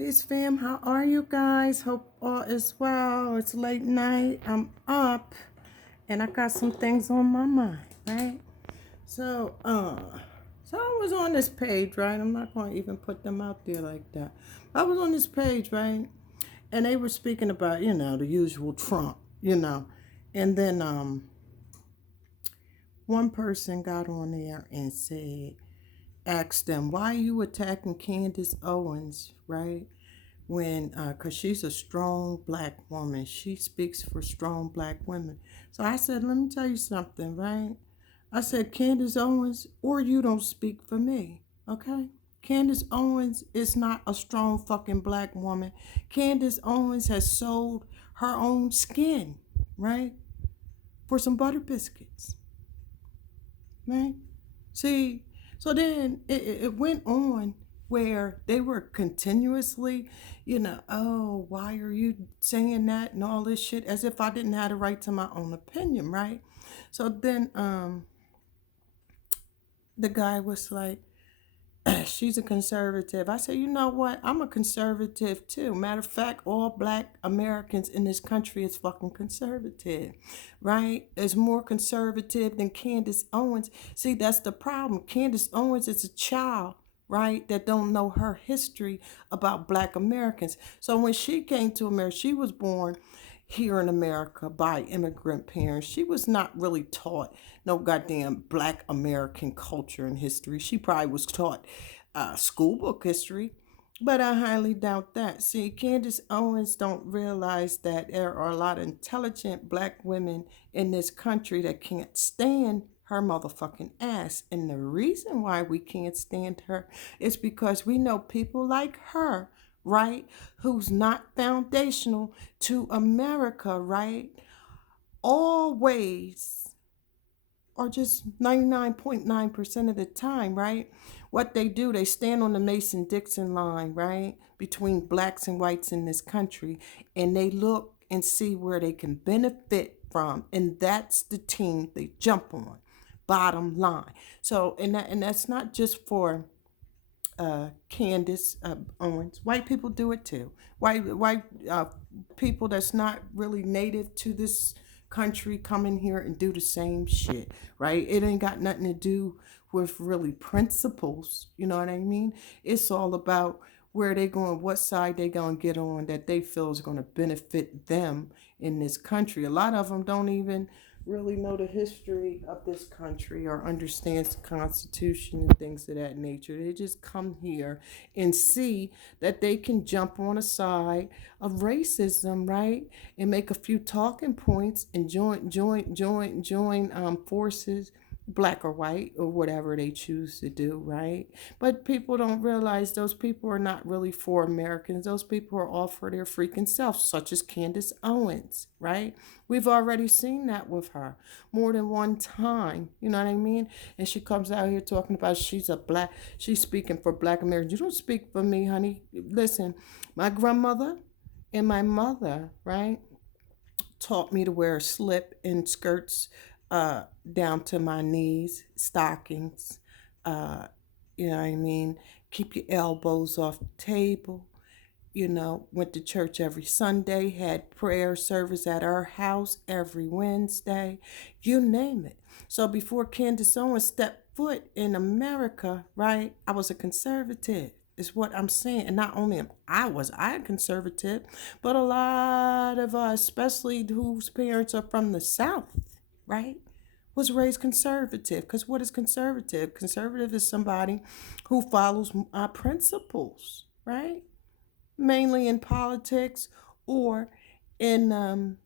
Peace, fam. How are you guys? Hope all is well. It's late night. I'm up, and I got some things on my mind, right? So, so I was on this page, right? I'm not going to even put them out there like that. I was on this page, right? And they were speaking about, the usual Trump, and then one person got on there and said, asked them, why are you attacking Candace Owens, right? When because she's a strong black woman, she speaks for strong black women. So I said, let me tell you something, right? I said, Candace Owens, or you don't speak for me, okay? Candace Owens is not a strong fucking black woman. Candace Owens has sold her own skin, right, for some butter biscuits, right? See, so then it went on where they were continuously, oh, why are you saying that and all this shit, as if I didn't have the right to my own opinion, right? So then the guy was like, she's a conservative. I said, you know what? I'm a conservative too. Matter of fact, all black Americans in this country is fucking conservative, right? Is more conservative than Candace Owens. See, that's the problem. Candace Owens is a child, right, that don't know her history about black Americans. So when she came to America, she was born here in America by immigrant parents. She was not really taught no goddamn black American culture and history. She probably was taught school book history, but I highly doubt that. See, Candace Owens don't realize that there are a lot of intelligent black women in this country that can't stand her motherfucking ass. And the reason why we can't stand her is because we know people like her, right, who's not foundational to America, right, always, or just 99.9% of the time, right? What they do, they stand on the Mason Dixon line, right? Between blacks and whites in this country, and they look and see where they can benefit from. And that's the team they jump on. Bottom line. So, and that's not just for Candace Owens. White people do it too. White people that's not really native to this country come in here and do the same shit, right? It ain't got nothing to do with really principles. You know what I mean? It's all about where they going, what side they gonna get on that they feel is gonna benefit them in this country. A lot of them don't even really know the history of this country or understands the Constitution and things of that nature. They just come here and see that they can jump on a side of racism, right? And make a few talking points and join forces, black or white or whatever they choose to do, right? But people don't realize those people are not really for Americans. Those people are all for their freaking self, such as Candace Owens, right? We've already seen that with her more than one time. You know what I mean? And she comes out here talking about she's speaking for black Americans. You don't speak for me, honey. Listen, my grandmother and my mother, right, taught me to wear a slip and skirts down to my knees, stockings. Uh, you know what I mean? Keep your elbows off the table. Went to church every Sunday, had prayer service at our house every Wednesday, you name it. So before Candace Owens stepped foot in America, right, I was a conservative, is what I'm saying. And not only am I a conservative, but a lot of us, especially whose parents are from the South, right, was raised conservative. Because what is conservative? Conservative is somebody who follows our principles, right? Mainly in politics or in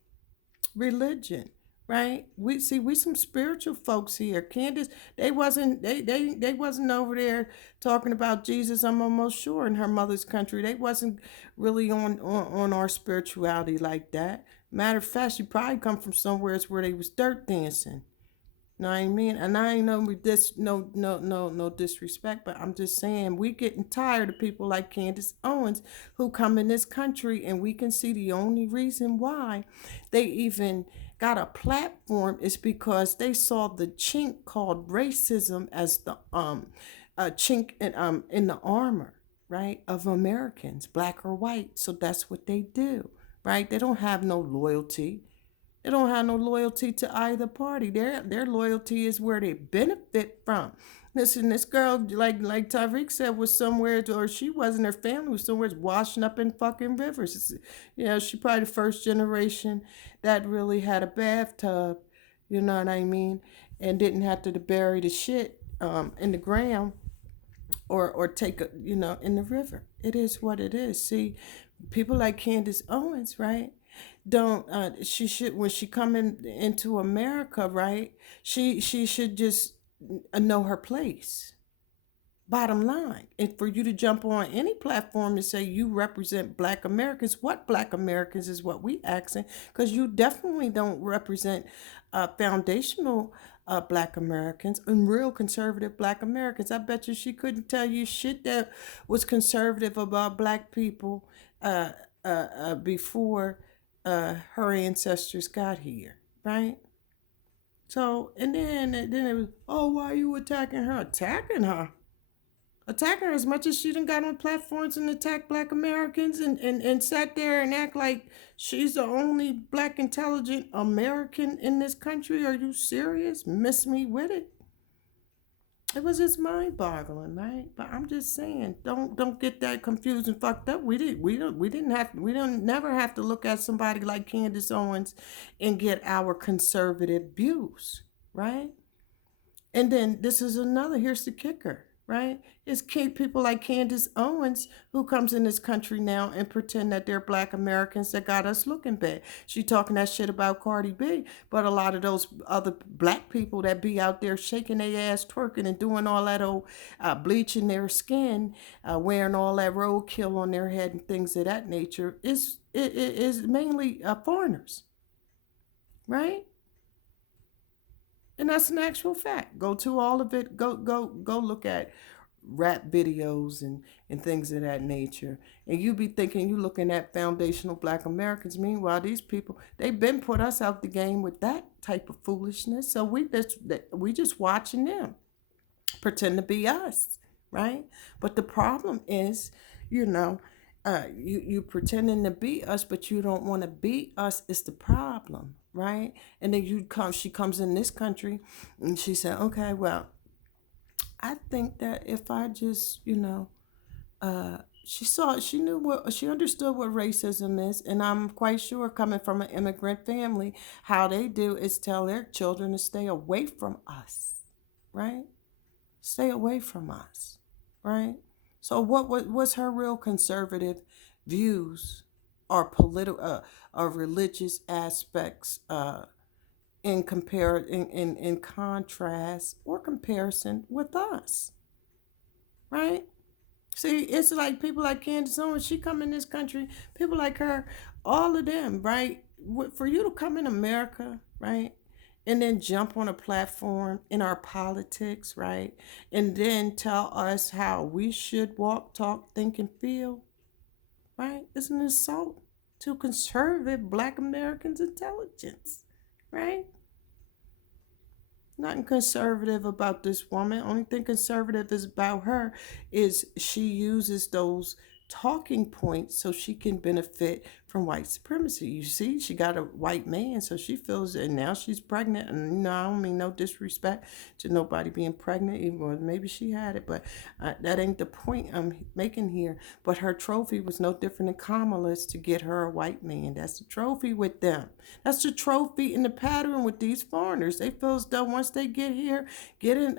religion, right? We some spiritual folks here. Candace, they wasn't over there talking about Jesus. I'm almost sure in her mother's country they wasn't really on our spirituality like that. Matter of fact, she probably come from somewhere where they was dirt dancing. Know what I mean? And I ain't know with this no disrespect, but I'm just saying we getting tired of people like Candace Owens who come in this country, and we can see the only reason why they even got a platform is because they saw the chink called racism as the chink in the armor. right, of Americans, black or white. So that's what they do, right? They don't have no loyalty. They don't have no loyalty to either party. Their loyalty is where they benefit from. Listen, this girl, like Tyreek said, was somewhere, or she wasn't. Her family was somewhere washing up in fucking rivers. You know, she probably the first generation that really had a bathtub. You know what I mean? And didn't have to bury the shit in the ground or take a, you know, in the river. It is what it is. See, people like Candace Owens, right? Don't she should, when she coming into America, right? She should just know her place. Bottom line, and for you to jump on any platform and say you represent Black Americans, what Black Americans is what we asking? Because you definitely don't represent foundational Black Americans and real conservative Black Americans. I bet you she couldn't tell you shit that was conservative about Black people uh, before her ancestors got here, right? So, and then it was, oh, why are you attacking her? Attacking her? Attack her as much as she done got on platforms and attacked Black Americans and sat there and act like she's the only Black intelligent American in this country. Are you serious? Miss me with it. It was just mind boggling, right? But I'm just saying, don't get that confused and fucked up. We don't never have to look at somebody like Candace Owens and get our conservative views, right? And then this is another, here's the kicker, right? It's people like Candace Owens who comes in this country now and pretend that they're Black Americans that got us looking bad. She talking that shit about Cardi B, but a lot of those other Black people that be out there shaking their ass, twerking and doing all that old bleaching their skin, wearing all that roadkill on their head and things of that nature is mainly foreigners, right? And that's an actual fact. Go to all of it. Go look at rap videos and things of that nature. And you be thinking you looking at foundational Black Americans. Meanwhile, these people, they've been put us out the game with that type of foolishness. So we just watching them pretend to be us, right? But the problem is, you know, you pretending to be us, but you don't want to be us is the problem, right? And then she comes in this country, and she said, okay, well, I think that if I just, you know, she understood what racism is, and I'm quite sure coming from an immigrant family, how they do is tell their children to stay away from us, right? Stay away from us, right? So what's her real conservative views or political or religious aspects in contrast or comparison with us, right? See, it's like people like Candace Owens. She come in this country, people like her, all of them, right? For you to come in America, right? And then jump on a platform in our politics, right? And then tell us how we should walk, talk, think, and feel, right? It's an assault to conservative Black Americans' intelligence, right? Nothing conservative about this woman. Only thing conservative is about her is she uses those talking points so she can benefit from white supremacy. You see, she got a white man, so she feels it. And now she's pregnant. And you know, I don't mean no disrespect to nobody being pregnant, even or maybe she had it, but that ain't the point I'm making here. But her trophy was no different than Kamala's to get her a white man. That's the trophy with them. That's the trophy in the pattern with these foreigners. They feel as though once they get here, get in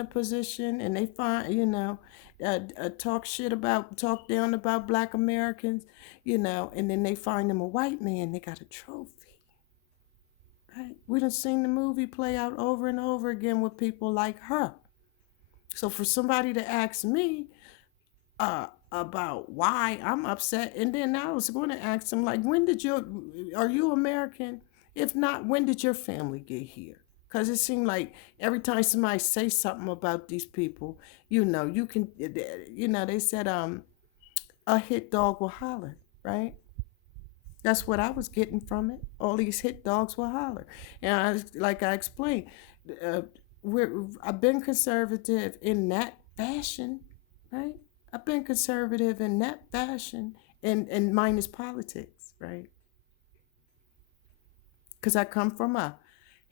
a position, and they find, you know, talk down about Black Americans, you know, and then they find them a white man, they got a trophy. Right? We done seen the movie play out over and over again with people like her. So for somebody to ask me about why I'm upset, and then I was going to ask them like, are you American? If not, when did your family get here? Because it seemed like every time somebody say something about these people, you know, they said, a hit dog will holler, right? That's what I was getting from it. All these hit dogs will holler. And like I explained, uh, I've been conservative in that fashion, right? I've been conservative in that fashion, and minus politics, right? Because I come from a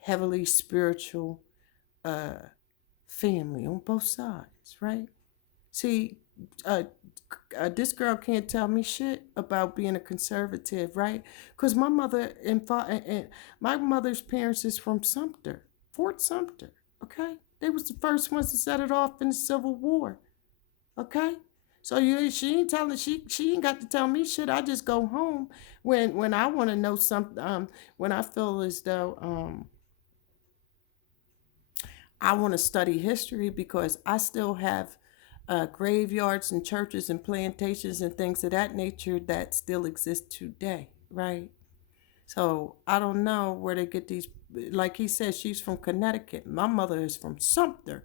heavily spiritual uh, family on both sides, right? See, uh, this girl can't tell me shit about being a conservative, right? Because my mother and my mother's parents is from Sumter, Fort Sumter. Okay, they was the first ones to set it off in the Civil War. Okay, so she ain't telling she ain't got to tell me shit. I just go home when I want to know something. When I feel as though I want to study history because I still have graveyards and churches and plantations and things of that nature that still exist today, right? So I don't know where they get these. Like he said, she's from Connecticut. My mother is from Sumter.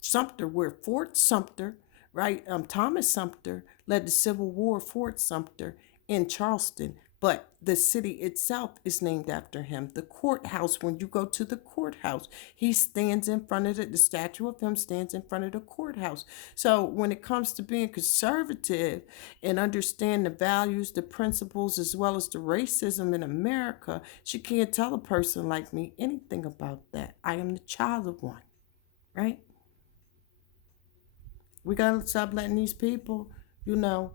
Sumter, where Fort Sumter, right? Thomas Sumter led the Civil War, Fort Sumter in Charleston. But the city itself is named after him. The courthouse, when you go to the courthouse, he stands in front of the statue of him stands in front of the courthouse. So when it comes to being conservative and understand the values, the principles, as well as the racism in America, she can't tell a person like me anything about that. I am the child of one, right? We gotta stop letting these people, you know,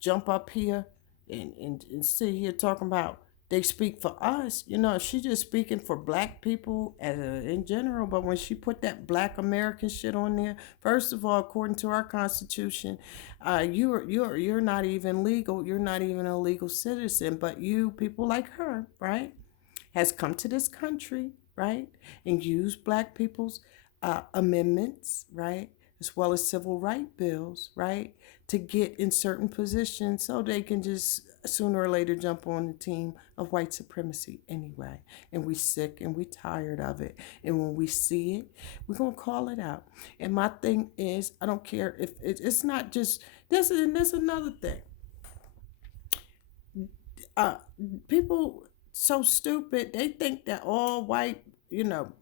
jump up here and sit here talking about they speak for us. You know, she just speaking for black people in general. But when she put that black American shit on there, first of all, according to our Constitution, you're not even legal. You're not even a legal citizen. But you people like her, right, has come to this country, right, and used black people's amendments, right, as well as civil right bills, right, to get in certain positions so they can just sooner or later jump on the team of white supremacy anyway. And we sick and we tired of it. And when we see it, we're gonna call it out. And my thing is, I don't care if it's not just this. And there's another thing. uh People so stupid, they think that all white,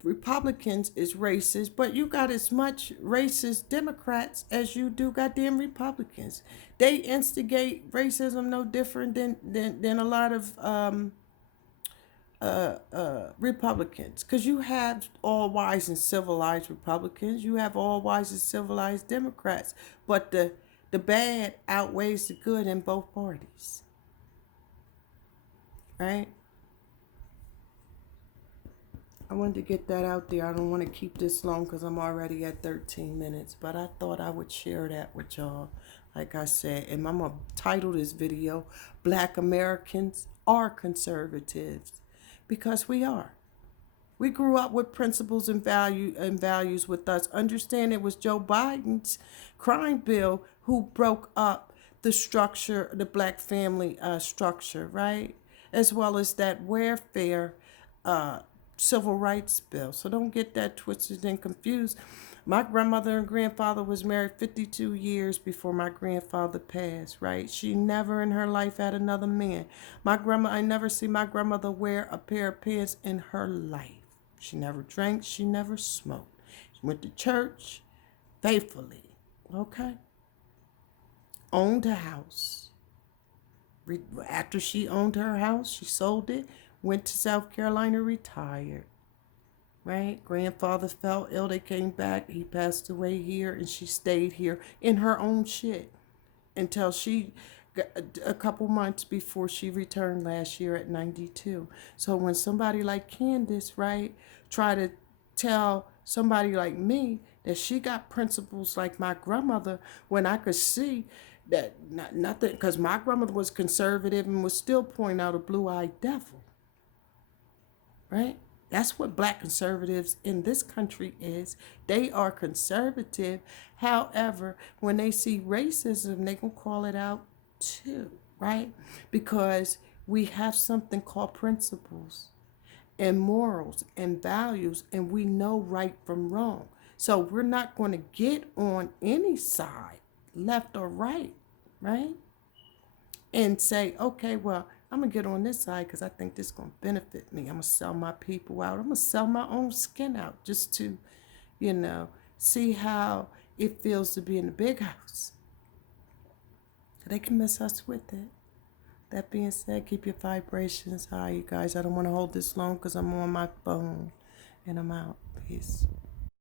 Republicans is racist, but you got as much racist Democrats as you do goddamn Republicans. They instigate racism no different than a lot of Republicans, because you have all wise and civilized Republicans, you have all wise and civilized Democrats, but the bad outweighs the good in both parties, right? I wanted to get that out there. I don't want to keep this long because I'm already at 13 minutes, but I thought I would share that with y'all. Like I said, and I'm going to title this video, Black Americans Are Conservatives, because we are. We grew up with principles and values with us. Understand it was Joe Biden's crime bill who broke up the structure, the black family structure, right? As well as that welfare uh, civil rights bill. So don't get that twisted and confused. My grandmother and grandfather was married 52 years before my grandfather passed, right? She never in her life had another man. I never see my grandmother wear a pair of pants in her life. She never drank, she never smoked. She went to church faithfully, okay? Owned a house. After she owned her house, she sold it, went to South Carolina, retired. Right? Grandfather fell ill. They came back. He passed away here, and she stayed here in her own shit until a couple months before she returned last year at 92. So when somebody like Candace, right, try to tell somebody like me that she got principles like my grandmother, when I could see that nothing, because my grandmother was conservative and was still pointing out a blue-eyed devil, right? That's what black conservatives in this country is. They are conservative. However, when they see racism, they can call it out too, right? Because we have something called principles and morals and values, and we know right from wrong. So we're not going to get on any side, left or right? And say, okay, well, I'm gonna get on this side because I think this is gonna benefit me. I'm gonna sell my people out. I'm gonna sell my own skin out just to, you know, see how it feels to be in the big house. They can miss us with it. That being said, keep your vibrations high, you guys. I don't want to hold this long because I'm on my phone and I'm out. Peace.